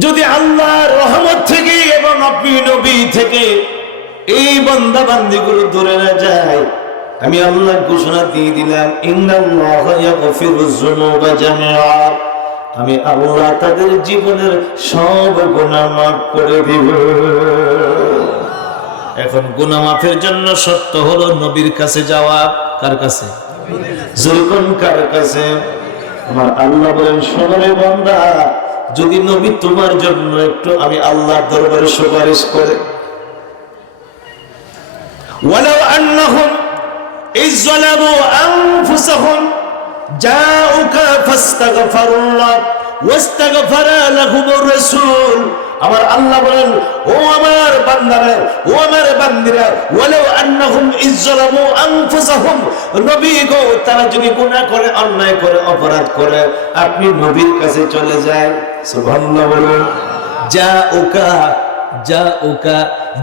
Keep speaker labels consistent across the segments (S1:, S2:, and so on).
S1: যদি আল্লাহ রহমত থেকে এবং আপনি নবী থেকে এই বান্দা বান্দিগুলো দূরে না যায় আমি আল্লাহ ঘোষণা দিয়ে দিলাম আমি আল্লাহ তাদের জীবনের সব গুনাহ মাফ করে দিব। এখন গুনাহ মাফের জন্য সত্য হলো নবীর কাছে যাওয়া। কার কাছে? কার কাছে? আমার আল্লাহ বলেন সোনারে বান্দা যদি নবী তোমার জন্য একটু আমি আল্লাহর দরবারে সুপারিশ করে ولو أنهم إذ ظلموا أنفسهم جاءوك فاستغفروا الله واستغفر لهم الرسول আমার আল্লাহ বলেন ও আমার বান্দারা ও আমার বান্দিরা ওয়ালাউ আন্নাহুম ইজ্জালামু আনফুসাহুম নবী গো তারা যদি গুনাহ করে অন্যায় করে অপরাধ করে আপনি নবীর কাছে চলে যায় সুবহানাল্লাহ বলুন যা ওকা যা ওকা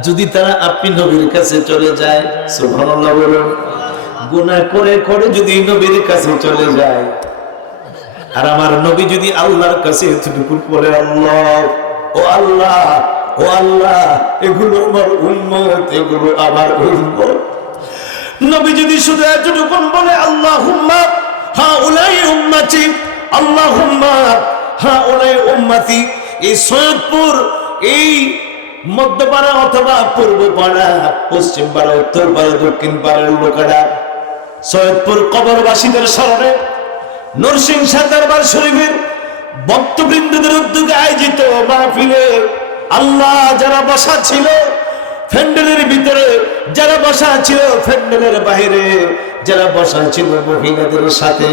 S1: যদি তারা আপনি নবীর কাছে চলে যায়, সুবহানাল্লাহ বলুন গুনাহ করে করে যদি নবীর কাছে চলে যায়। আর আমার নবী যদি আল্লাহর কাছে এতটুকু বলে আল্লাহ, ও আল্লাহ ও আল্লাহ, এগুলো আমার উম্মত, এগুলো আমার উম্মত। নবী যদি শুধু এতটুকু বলে আল্লাহ হুম্মা হা উলাই উম্মাতি আল্লাহ হুম্মা হা উলাই উম্মাতি, এই সৈয়দপুর, এই মধ্যপাড়া অথবা পূর্ব পাড়া পশ্চিম পাড়া, উত্তর পাড়া, দক্ষিণ পাড়ার লোকেরা সৈয়দপুর কবরবাসীদের স্মরণে নরসিং দরবার শরীফের ভক্তবৃন্দদের উদ্যোগে আয়োজিত মাহফিলে আল্লাহ যারা বসা ছিল, ফ্যান্ডেলের ভিতরে, যারা বসা ছিল ফ্যান্ডেলের বাইরে যারা বসা ছিল মহিলাদের সাথে,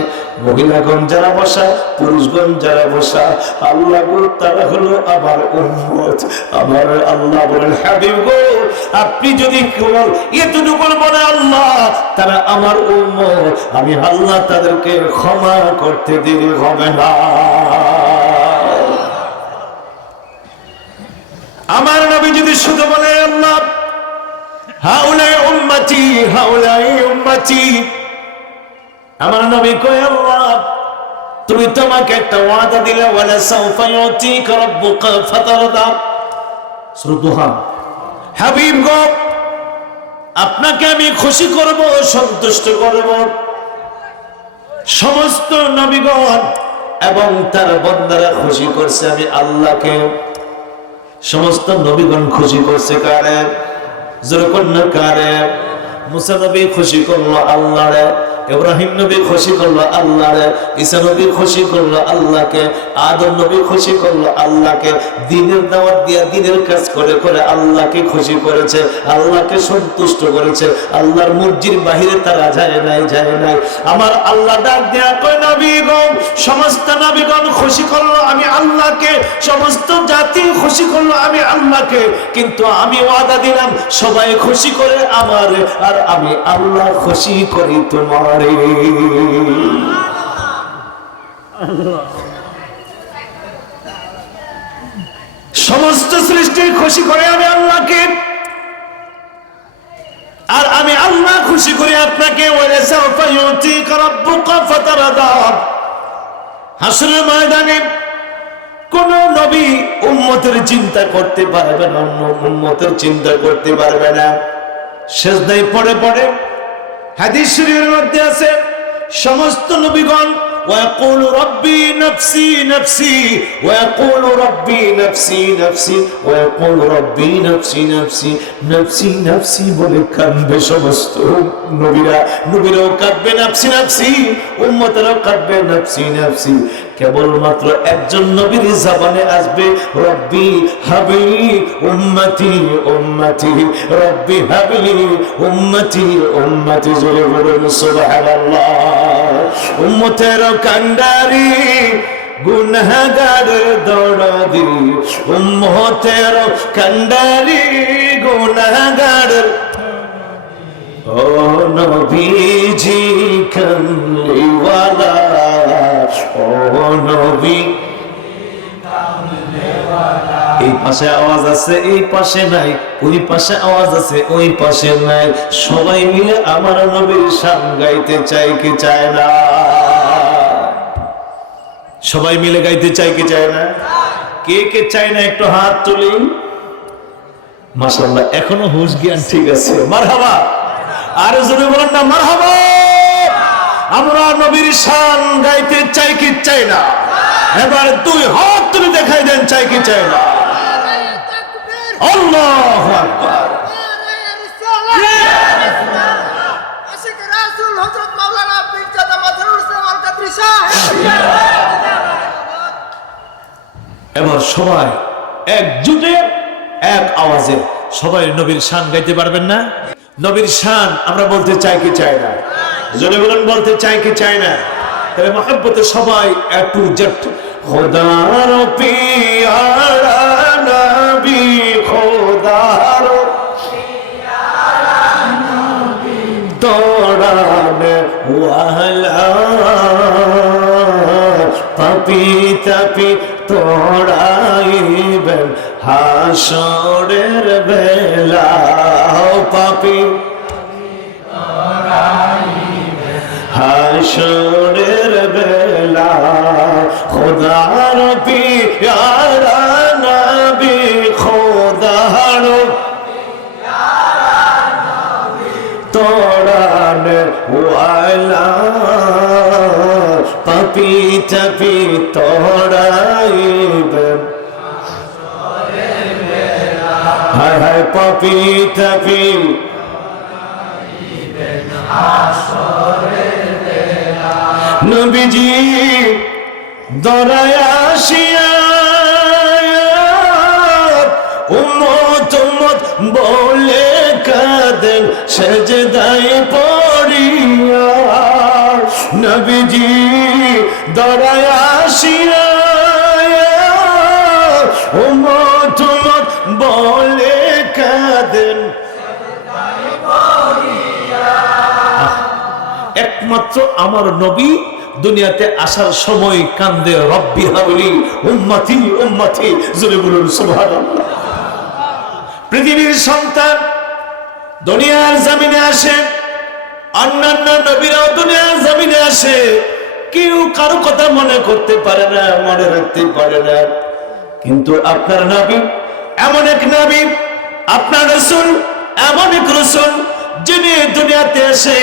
S1: মহিলাগণ যারা বসা পুরুষগণ যারা বসা আল্লাহ তারা হলো আমার উম্মত। আমার আল্লাহ বলেন, হাবিব গো, আপনি যদি কেবল এতটুকু বলে আল্লাহ, তারা আমার উম্মত। আমি আল্লাহ তাদেরকে ক্ষমা করতে দেরি হবে না। আমার নবী যদি শুধু বলে, আল্লাহ হাউলাই উম্মতি হাউলাই উম্মতি। আমার নবী কয়, আল্লাহ, তুমি তোমাকে একটা ওয়াদা দিলে, ওয়ালা সাউফা রাব্বুকা ফাতারদা। হাবিব গো, আপনাকে আমি খুশি করব, সন্তুষ্ট করব। সমস্ত নবীগণ এবং তার বন্দারা খুশি করছে, আমি আল্লাহকে সমস্ত নবীগণ খুশি করছে কারে? জোরকন্যা কারে? মুসা নবী খুশি করল আল্লাহ রে ইব্রাহিম নবী খুশি করল আল্লাহ রে ঈসা নবী খুশি করল, আল্লাহকে। আদম নবী খুশি করল, আল্লাহকে। দিনের দাওয়াত দিয়া দিনের কাজ করে করে আল্লাহকে খুশি করেছে, আল্লাহকে সন্তুষ্ট করেছে। আল্লাহর মর্জির বাহিরে তারা যায় নাই যায় নাই। আমার আল্লাহ ডাক দেয়া কয়, নবীগণ, সমস্ত নবীগণ খুশি করল, আমি আল্লাহকে। সমস্ত জাতি খুশি করল, আমি আল্লাহকে। কিন্তু আমি ওয়াদা দিলাম, সবাই খুশি করে আমার, আর আমি আল্লাহ খুশি করি তোমারে। সমস্ত সৃষ্টি খুশি করে আমি আল্লাহকে। আর আমি আল্লাহ খুশি করি আপনাকে ময়দানে কোন নবী উম্মতের চিন্তা করতে পারবে না, অন্য চিন্তা করতে পারবে না। শেষ নাই পড়ে পড়ে হাদিস শরীফের মধ্যে আছে সমস্ত নবীগণ ويقول ربي نفسي نفسي ويقول ربي نفسي نفسي ويقول ربي نفسي نفسي نفسي نفسي বলে কাঁদবে সমস্ত নবীরা নবীরাও কাঁদবে নাফসি নাফসি উম্মতেরাও কাঁদবে নাফসি নাফসি কেবলমাত্র একজন নবীর জাবানে আসবে, রব্বি হাবলি উম্মতি উম্মতি, রব্বি হাবলি উম্মতি উম্মতি জোরে বলুন, সুবহানাল্লাহ। উম্মতের কান্ডারি, গুনহাগার দৌড়াদি উম্মতের কান্ডারি, গুনহাগার ও নবীজি, কমলিওয়ালা। নবী এই পাশে আওয়াজ আছে, এই পাশে নাই, ওই পাশে আওয়াজ আছে, ওই পাশে নাই। সবাই মিলে আমার নবীর শান গাইতে চাই কি চায় না? সবাই মিলে গাইতে চাই কি চায় না? কে কে চাই না একটু হাত তুলি? মাসাল্লাহ এখনও হুশ জ্ঞান ঠিক আছে। মারহাবা! আরও জোরে বলেন না, মারহাবা! আমরা নবীর শান গাইতে চাই কি চাই না? এবার দুই হাত তুলে দেখাই দেন চাই কি চাই না? আল্লাহ আকবার। এবার সবাই একজুটে এক আওয়াজে সবাই নবীর শান গাইতে পারবেন না? নবীর শান আমরা বলতে চাই কি চাই না? বলেন বলতে চাই কি চাই না? তবে মহব্বতে সবাই একটু জট খোদার পিয়ারা খোদার তোড়াইবেন হাসরের বেলা। হাসরের বেলা খোদার পিয়ারা নবী খোদার তোড়ানে ওয়ালা পাপি চাপি তোড়াইবেন হায় হায় পাপি চাপি নবীজি, দরায় আসিয়া উম্মত উম্মত বলে কাঁদেন সেজদাই পড়িয়া। নবীজি, দরায় আসিয়া উম্মত বলে কাঁদেন একমাত্র আমার নবী দুনিয়াতে আসার সময় কান্দে, রব্বি হাবলি উম্মতি উম্মতি জোরে বলুন পৃথিবীর সন্তান দুনিয়ার জমিনে আসে, অন্যান্য নবীরাও দুনিয়ার জমিনে আসে। কেউ কারও কথা মনে করতে পারে না, মনে রাখতে পারে না। কিন্তু আপনার নবী, এমন এক নবী, আপনার রসুল, এমন এক রসুল যিনি দুনিয়াতে এসে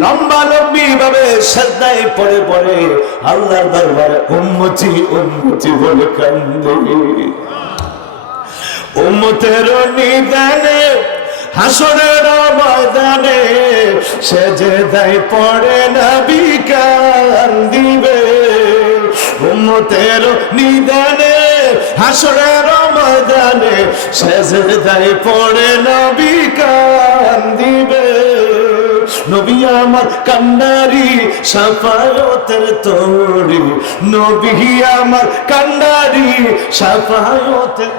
S1: লম্বা লম্বি ভাবে শ্রদ্ধায় পড়ে পড়ে আল্লাহর দরবারে উম্মতি উম্মতি বলে কান্দে। উম্মতের নিদানে, হাসরের ময়দানে, সে যে দায় পড়ে নবী কান্দিবে। উম্মতের নিদানে হাসরের ময়দানে সে যে দায় পড়ে নবী কান্দিবে। নবী আমার কান্ডারি সাফায়তের তোরি। নবী আমার কান্ডারি সাফায়তের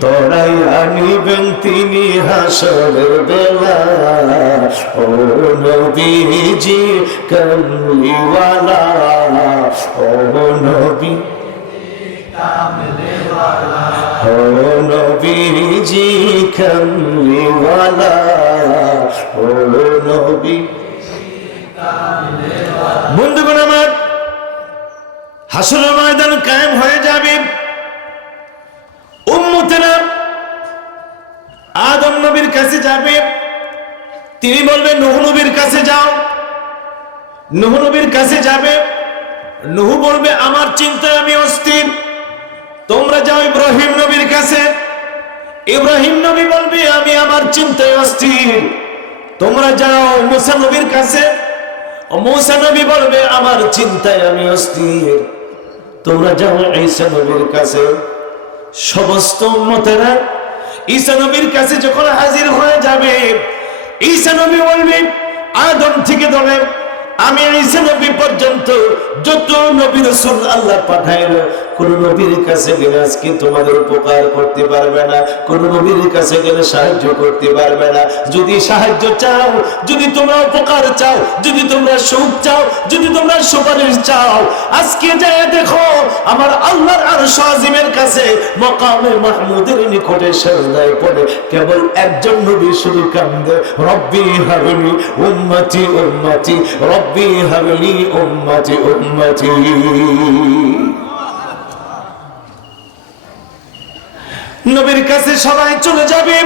S1: তোরাই আনিবেন তিনি হাসরের বেলা। ও নবীজি কমলিওয়ালা। ও নবী ও নবীজি কমলিওয়ালা ও বন্ধুগণ আমার, হাসরের ময়দান কায়েম হয়ে যাবে। উম্মতেরা আদম নবীর কাছে যাবে। তিনি বলবেন, নুহ কাছে যাও। নুহ কাছে যাবে। নুহু বলবে, আমার চিন্তায় আমি অস্থির। তোমরা যাও ইব্রাহিম নবীর কাছে। ইব্রাহিম নবী বলবে, আমি আমার চিন্তায় অস্থির। তোমরা যাও মুসা নবীর কাছে। মুসা নবী বলবে, আমার চিন্তায় আমি অস্থির। তোমরা যাও ঈসা নবীর কাছে। সমস্ত উম্মতেরা ঈসা নবীর কাছে যখন হাজির হয়ে যাবে, ঈসা নবী বলবে, আদম থেকে ধরে আমি ঈসা নবী পর্যন্ত যত নবী রসুল আল্লাহ পাঠাইল কোন নবীর কাছে গেলে আজকে তোমাদের উপকার করতে পারবে না, কোন নবীর কাছে গেলে সাহায্য করতে পারবে না। যদি সাহায্য চাও, যদি তোমরা উপকার চাও, যদি তোমরা সুখ চাও, যদি তোমরা সুপারিশ চাও, আজকে যায় দেখো, আমার আল্লাহর আর সাজিমের কাছে মকামে মাহমুদের নিকটে সেজদায় পড়ে, কেবল একজন নবী শুধু কান্দে, রব্বি হাবলি উম্মতি উম্মতি, রব্বি হাবলি উম্মতি উম্মতি। নবীর কাছে সবাই চলে যাবে।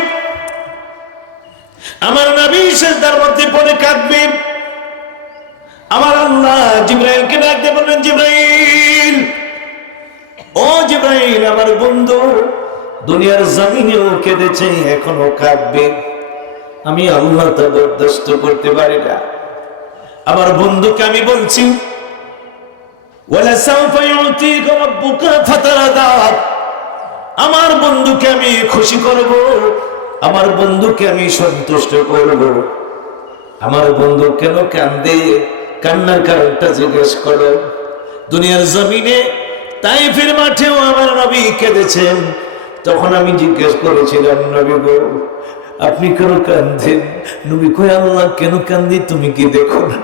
S1: আমার নবী শেষদার মধ্যে পড়ে কাঁদবে। আমার আল্লাহ জিব্রাইলকে ডাকতে বলবেন, জিব্রাইল, ও জিব্রাইল, আমার বন্ধু, দুনিয়ার জমিনেও কেঁদেছে, এখনও কাঁদবে। আমি আল্লাহ তা বরদাস্ত করতে পারি না। আমার বন্ধুকে আমি বলছি ওয়ালাসাউফা ইউতিকা রাব্বুকা ফাতারাদা। আমার বন্ধুকে আমি খুশি করব, আমার বন্ধুকে আমি সন্তুষ্ট করব। আমার বন্ধু কেন কান্দে? কান্নার কারণটা জিজ্ঞেস করো। দুনিয়ার জমিনে তাই তাইফের মাঠেও আমার নবী কেঁদেছেন। তখন আমি জিজ্ঞেস করেছিলাম, নবী গো, আপনি কেন কান্দেন? নবী কই আল্লাহ কেন কান্দি? তুমি কি দেখো না?